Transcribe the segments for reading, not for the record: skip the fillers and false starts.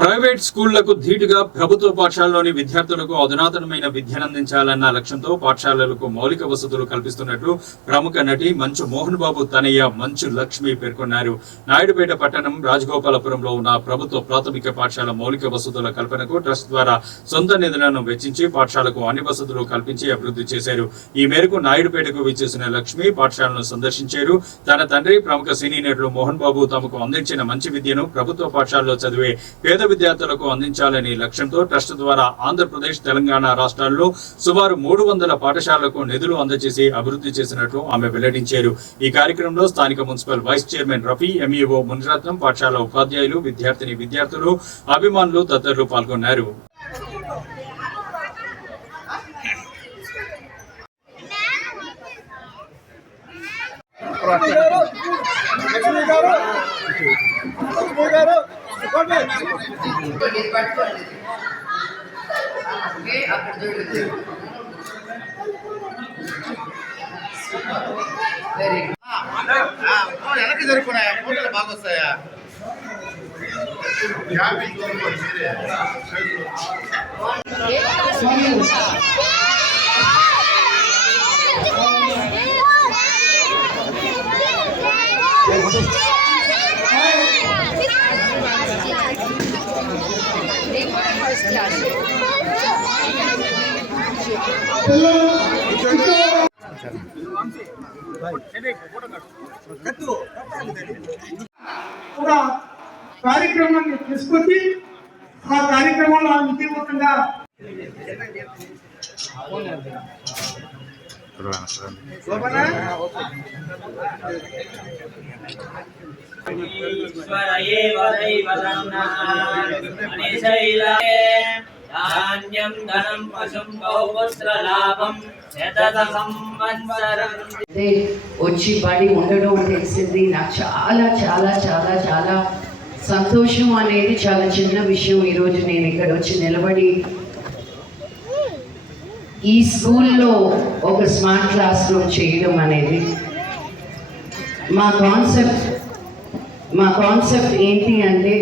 Private స్కూళ్లకు ధీటుగా ప్రభుత్వ పాఠశాలలోని విద్యార్థులకు అధునాతనమైన విద్యనందించాలన్న లక్ష్యంతో పాఠశాలలకు మౌలిక వసతులు కల్పిస్తున్నట్లు ప్రముఖ నటి మంచు మోహన్ బాబు తనయ్య మంచు లక్ష్మి పేర్కొన్నారు. నాయుడుపేట పట్టణం రాజగోపాలపురంలో ఉన్న ప్రభుత్వ ప్రాథమిక పాఠశాల మౌలిక వసతుల కల్పనకు ట్రస్ట్ ద్వారా సొంత నిధులను వెచ్చించి పాఠశాలకు అన్ని వసతులు కల్పించి అభివృద్ధి చేశారు. ఈ మేరకు నాయుడుపేటకు విచ్చేసిన లక్ష్మి పాఠశాలను సందర్శించారు. తన తండ్రి ప్రముఖ సినీ నటుడు మోహన్ బాబు తమకు అందించిన మంచి విద్యను ప్రభుత్వ పాఠశాలలో చదివే పేద విద్యార్థులకు అందించాలని లక్ష్యంతో ట్రస్ట్ ద్వారా ఆంధ్రప్రదేశ్, తెలంగాణ రాష్ట్రాల్లో సుమారు 300 పాఠశాలలకు నిధులు అందజేసి అభివృద్ధి చేసినట్లు ఆమె వెల్లడించారు. ఈ కార్యక్రమంలో స్థానిక municipal vice chairman Rafi, MEO Muniratnam, పాఠశాల ఉపాధ్యాయులు, విద్యార్థులు, అభిమానులు తదితరులు పాల్గొన్నారు. వెనక్కి జరుపుకున్నాయా ఫోటోలు బాగా వస్తాయా? ఒక కార్యక్రమాన్ని తీసుకొచ్చి ఆ కార్యక్రమంలో విజయవంతంగా వచ్చి పడి ఉండడం తెలిసింది. నాకు చాలా చాలా చాలా చాలా సంతోషం అనేది చాలా చిన్న విషయం. ఈరోజు నేను ఇక్కడ వచ్చి నిలబడి ఈ స్కూల్లో ఒక స్మార్ట్ క్లాస్ రూమ్ చేయడం అనేది మా కాన్సెప్ట్ ఏంటి అంటే,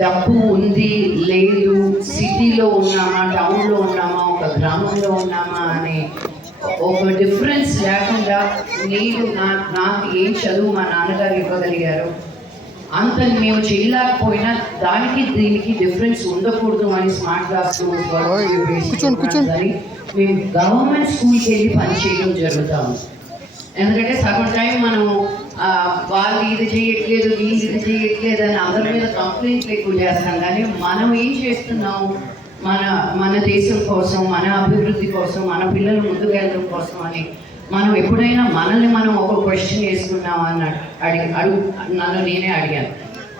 డబ్బు ఉంది లేదు, సిటీలో ఉన్నామా, టౌన్లో ఉన్నామా, ఒక గ్రామంలో ఉన్నామా అనే ఒక డిఫరెన్స్ లేకుండా నాకు ఏం చదువు మా నాన్నగారు ఇవ్వగలిగారు అంత మేము చేయలేకపోయినా దానికి దీనికి డిఫరెన్స్ ఉండకూడదు అని స్మార్ట్ క్లాస్ అని మేము గవర్నమెంట్ స్కూల్కి వెళ్ళి పనిచేయడం జరుగుతాము. ఎందుకంటే సగం టైం మనం వాళ్ళు ఇది చేయట్లేదు, వీళ్ళు ఇది చేయట్లేదు అని అందరి మీద కంప్లైంట్లు ఎక్కువ చేస్తాం. కానీ మనం ఏం చేస్తున్నాము మన దేశం కోసం, మన అభివృద్ధి కోసం, మన పిల్లలు ముందుకు వెళ్ళడం కోసం అని మనం ఎప్పుడైనా మనల్ని మనం ఒక క్వశ్చన్ వేసుకున్నామా అని నన్ను నేనే అడిగాను.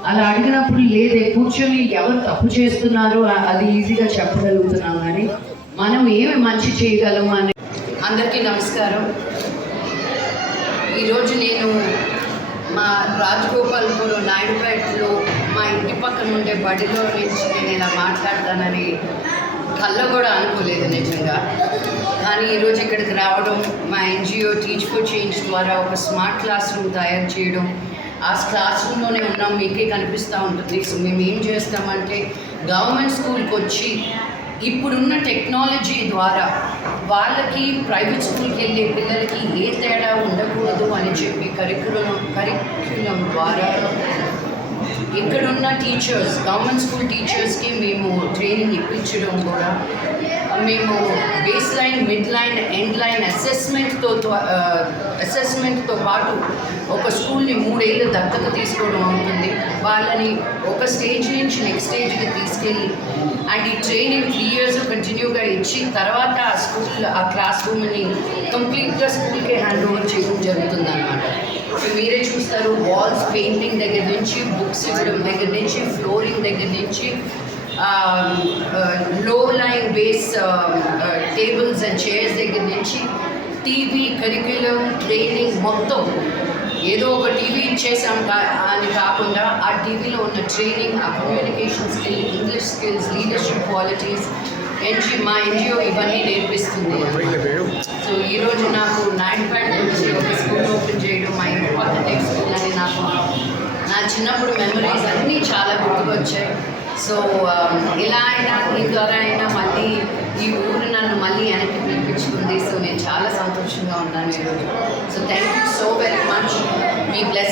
అలా అడిగినప్పుడు లేదే కూర్చొని ఎవరు తప్పు చేస్తున్నారో అది ఈజీగా చెప్పగలుగుతున్నాం, కానీ మనం ఏమి మంచి చేయగలము అని. అందరికీ నమస్కారం. ఈరోజు నేను మా రాజగోపాల్పురం నాయుడుపేటలో మా ఇంటి పక్కన ఉండే బడిలో నుంచి నేను ఇలా మాట్లాడతానని కళ్ళ కూడా అనుకోలేదు నిజంగా. కానీ ఈరోజు ఇక్కడికి రావడం, మా ఎన్జిఓ టీచ్ ఫర్ చేంజ్ ద్వారా ఒక స్మార్ట్ క్లాస్ రూమ్ తయారు చేయడం, ఆ క్లాస్ రూమ్లోనే ఉన్నాం, మీకే కనిపిస్తూ ఉంటుంది. సో మేము ఏం చేస్తామంటే గవర్నమెంట్ స్కూల్కి వచ్చి ఇప్పుడున్న టెక్నాలజీ ద్వారా వాళ్ళకి ప్రైవేట్ స్కూల్కి వెళ్ళే పిల్లలకి ఏ తేడా ఉండకూడదు అని చెప్పి కరిక్యులం ద్వారా ఇక్కడున్న టీచర్స్, గవర్నమెంట్ స్కూల్ టీచర్స్కి మేము ట్రైనింగ్ ఇప్పించడం కూడా, మేము base line, mid line, end line అసెస్మెంట్తో పాటు ఒక స్కూల్ని 3 ఏళ్ళు దత్తత తీసుకోవడం అవుతుంది. వాళ్ళని ఒక స్టేజ్ నుంచి నెక్స్ట్ స్టేజ్కి తీసుకెళ్ళి అండ్ ఈ ట్రైనింగ్ 3 years కంటిన్యూగా ఇచ్చి తర్వాత ఆ క్లాస్ రూమ్ని కంప్లీట్గా స్కూల్కే హ్యాండ్ ఓవర్ చేయడం జరుగుతుంది అన్నమాట. మీరే చూస్తారు, వాల్స్ పెయింటింగ్ దగ్గర నుంచి, బుక్స్ ఇవ్వడం దగ్గర నుంచి, ఫ్లోరింగ్ దగ్గర నుంచి, లో line base tables and chairs దగ్గర నుంచి, టీవీ, కరిక్యులం, ట్రైనింగ్ మొత్తం ఏదో ఒక టీవీ ఇచ్చేసాం అని కాకుండా ఆ టీవీలో ఉన్న ట్రైనింగ్, ఆ communication skill, English skills, leadership qualities మా ఎన్జిఓ ఇవన్నీ నేర్పిస్తుంది. సో ఈరోజు నాకు నాయుడుపేట నుంచి ఒక స్కూల్ ఓపెన్ చేయడం, మా ఇంటి పక్కన స్కూల్ అని నాకు నా చిన్నప్పుడు మెమరీస్ అన్నీ చాలా గుర్తుకొచ్చాయి. సో ఇలా అయినా ఈ ద్వారా అయినా మళ్ళీ ఈ ఊరు నన్ను మళ్ళీ వెనక్కి పిలిపించుకుంది. సో నేను చాలా సంతోషంగా ఉన్నాను ఈరోజు. So thank you so very much. Me bless